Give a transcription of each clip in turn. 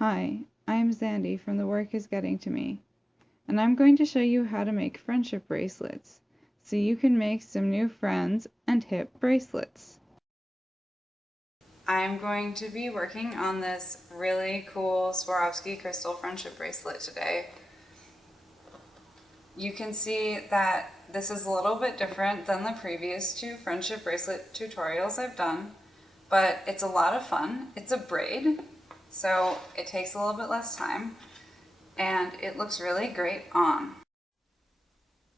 Hi, I'm Zandy from The Work Is Getting to Me, and I'm going to show you how to make friendship bracelets so you can make some new friends and hip bracelets. I'm going to be working on this really cool Swarovski crystal friendship bracelet today. You can see that this is a little bit different than the previous two friendship bracelet tutorials I've done, but it's a lot of fun. It's a braid, so it takes a little bit less time, and it looks really great on.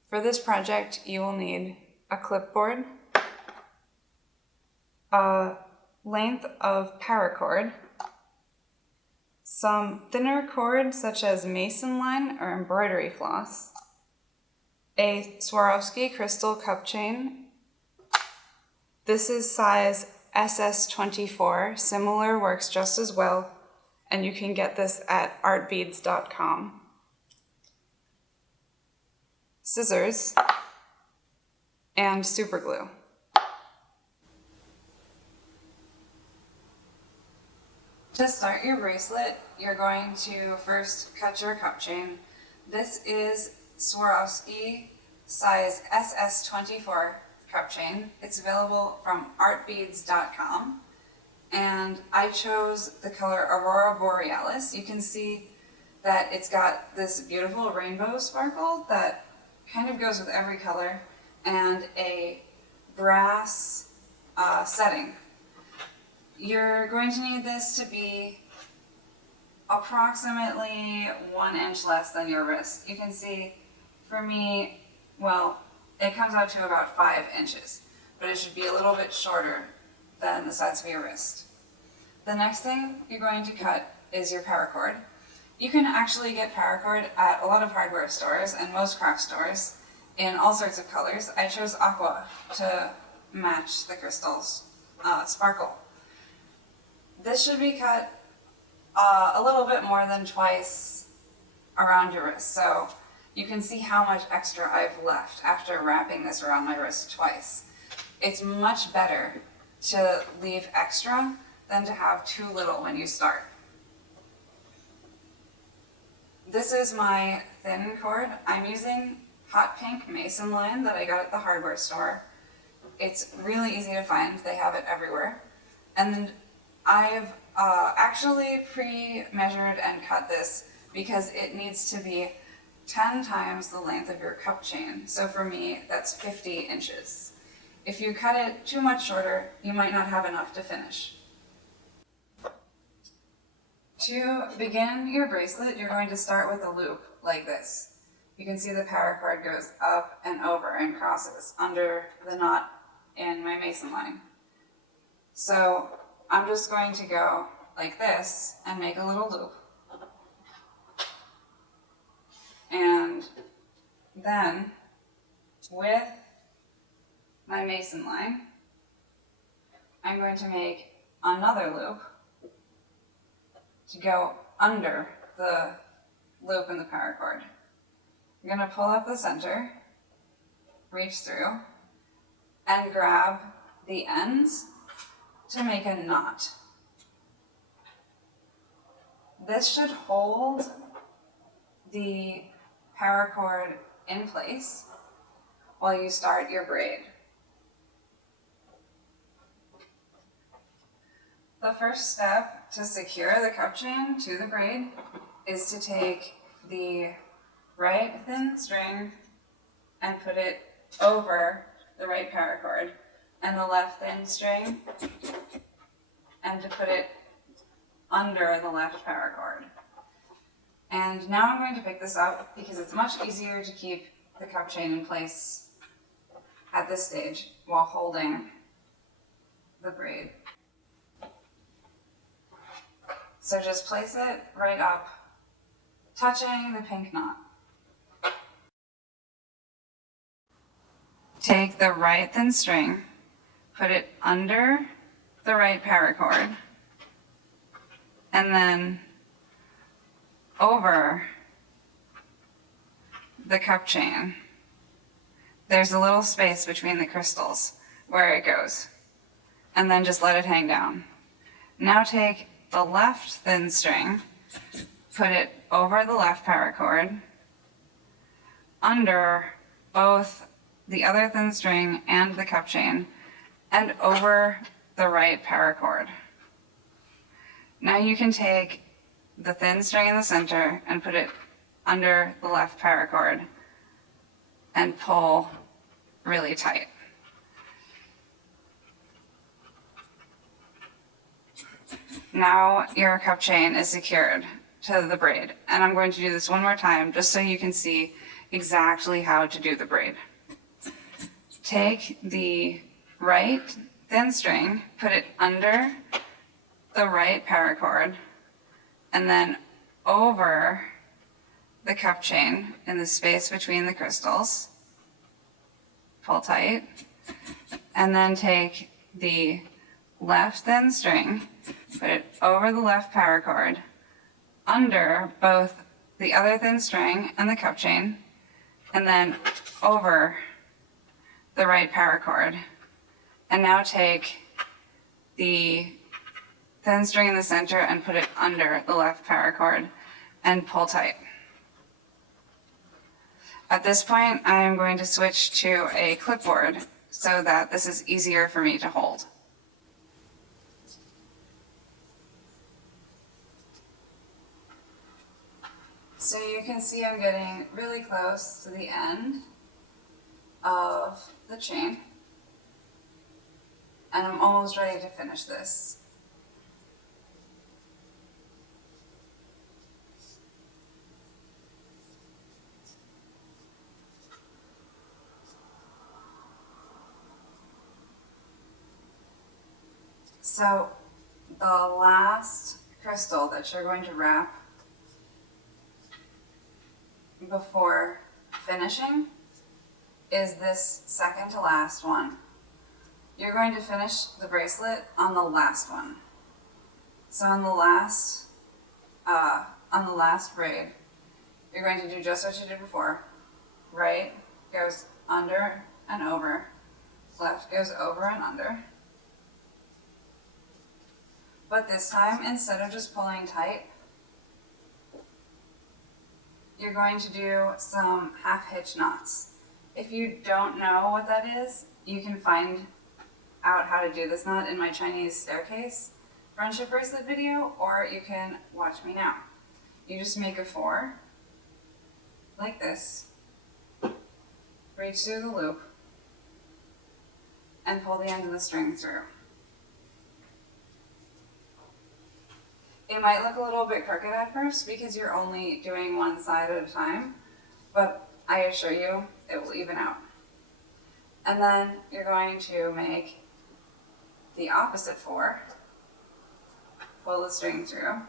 For this project, you will need a clipboard, a length of paracord, some thinner cord such as mason line or embroidery floss, a Swarovski crystal cup chain. This is size SS24. Similar works just as well, and you can get this at artbeads.com. Scissors, and super glue. To start your bracelet, you're going to first cut your cup chain. This is Swarovski size SS24 cup chain. It's available from artbeads.com, and I chose the color Aurora Borealis. You can see that it's got this beautiful rainbow sparkle that kind of goes with every color, and a brass setting. You're going to need this to be approximately 1 inch less than your wrist. You can see, for me, well, it comes out to about 5 inches, but it should be a little bit shorter than the size of your wrist. The next thing you're going to cut is your paracord. You can actually get paracord at a lot of hardware stores and most craft stores in all sorts of colors. I chose aqua to match the crystal's sparkle. This should be cut a little bit more than twice around your wrist, so you can see how much extra I've left after wrapping this around my wrist twice. It's much better to leave extra than to have too little when you start. This is my thin cord. I'm using hot pink mason line that I got at the hardware store. It's really easy to find. They have it everywhere. And then I've actually pre-measured and cut this because it needs to be 10 times the length of your cup chain. So for me, that's 50 inches. If you cut it too much shorter, you might not have enough to finish. To begin your bracelet, you're going to start with a loop like this. You can see the paracord goes up and over and crosses under the knot in my mason line. So I'm just going to go like this and make a little loop. And then with my mason line, I'm going to make another loop to go under the loop in the paracord. I'm going to pull up the center, reach through, and grab the ends to make a knot. This should hold the paracord in place while you start your braid. The first step to secure the cup chain to the braid is to take the right thin string and put it over the right paracord, and the left thin string and to put it under the left paracord. And now I'm going to pick this up because it's much easier to keep the cup chain in place at this stage while holding the braid. So just place it right up, touching the pink knot. Take the right thin string, put it under the right paracord, and then over the cup chain. There's a little space between the crystals where it goes, and then just let it hang down. Now take the left thin string put it over the left paracord, under both the other thin string and the cup chain, and over the right paracord. Now you can take the thin string in the center and put it under the left paracord and pull really tight. Now your cup chain is secured to the braid, and I'm going to do this one more time just so you can see exactly how to do the braid. Take the right thin string, put it under the right paracord, and then over the cup chain in the space between the crystals. Pull tight, and then take the left thin string, put it over the left paracord, under both the other thin string and the cup chain, and then over the right paracord. And now take the thin string in the center and put it under the left paracord and pull tight. At this point, I am going to switch to a clipboard so that this is easier for me to hold. So you can see I'm getting really close to the end of the chain, and I'm almost ready to finish this. So the last crystal that you're going to wrap before finishing is this second to last one. You're going to finish the bracelet on the last one. So on the last braid, you're going to do just what you did before. Right goes under and over, left goes over and under. But this time, instead of just pulling tight, you're going to do some half hitch knots. If you don't know what that is, you can find out how to do this knot in my Chinese staircase friendship bracelet video, or you can watch me now. You just make a 4, like this, reach through the loop, and pull the end of the string through. It might look a little bit crooked at first because you're only doing one side at a time, but I assure you it will even out. And then you're going to make the opposite 4, pull the string through,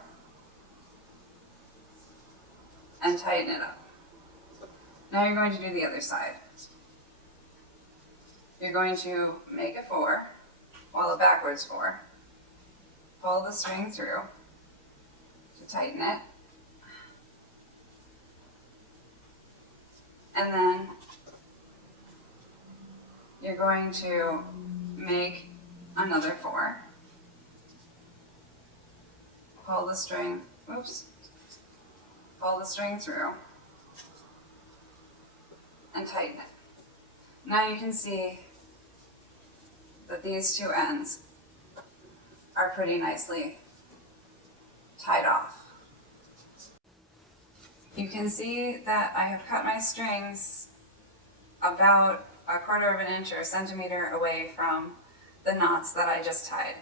and tighten it up. Now you're going to do the other side. You're going to make a 4, while a backwards 4, pull the string through, tighten it, and then you're going to make another 4, pull the string through, and tighten it. Now you can see that these two ends are pretty nicely tied off. You can see that I have cut my strings about 1/4 of an inch or a centimeter away from the knots that I just tied.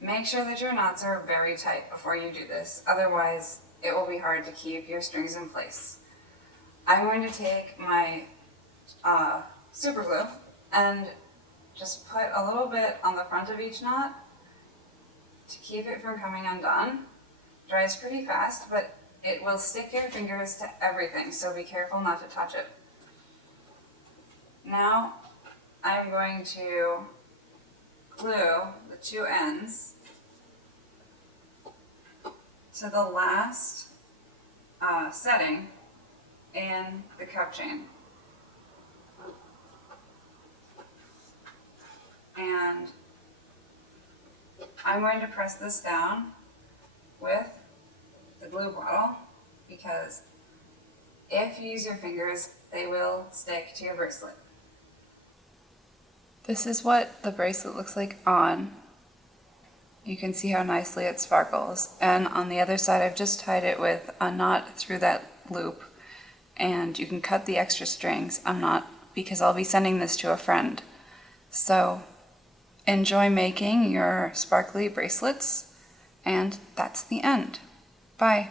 Make sure that your knots are very tight before you do this, otherwise it will be hard to keep your strings in place. I'm going to take my super glue and just put a little bit on the front of each knot to keep it from coming undone. Dries pretty fast, but it will stick your fingers to everything, so be careful not to touch it. Now I'm going to glue the two ends to the last setting in the cup chain. And I'm going to press this down with the glue bottle, because if you use your fingers, they will stick to your bracelet. This is what the bracelet looks like on. You can see how nicely it sparkles. And on the other side, I've just tied it with a knot through that loop. And you can cut the extra strings. I'm not, because I'll be sending this to a friend. So enjoy making your sparkly bracelets, and that's the end. Bye.